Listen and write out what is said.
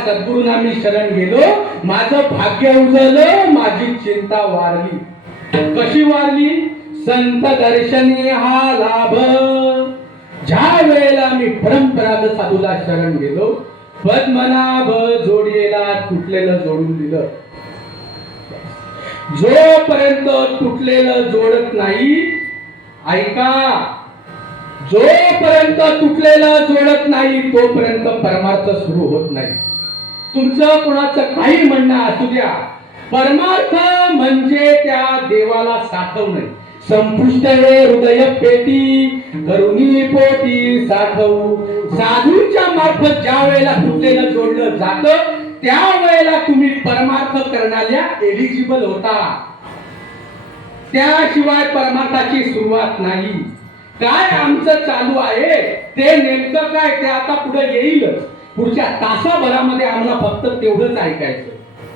सद्गुरूंना मी शरण गेलो, माझं भाग्य उजळलं, माझी चिंता वारली. कशी वारली? संत दर्शनी हा लाभ. ज्या वेळेला मी परंपरागत साधूला शरण गेलो, पद्मनाभ जोडलेला तुटलेलं जोडून दिलं. जोपर्यंत तुटलेलं जोडत नाही, ऐका, जोपर्यंत तुटलेलं जोडत नाही तोपर्यंत परमार्थ सुरू होत नाही. तुमचं कोणाचं काही म्हणणं असू द्या, परमार्थ म्हणजे त्या देवाला साठवणे. संपुष्टवे हृदय पेटी करुणी पोटी साठवू. साधूंच्या मार्फत ज्या वेळेला तुटलेलं जोडलं जातं त्या वेळेला तुम्ही परमार्थ करण्याला एलिजिबल होता. त्याशिवाय परमार्थाची सुरुवात नाही. काय आमचं चालू आहे ते नेमकं काय ते आता पुढे येईल. पुढच्या तासाभरामध्ये आम्हाला फक्त तेवढंच ऐकायचं.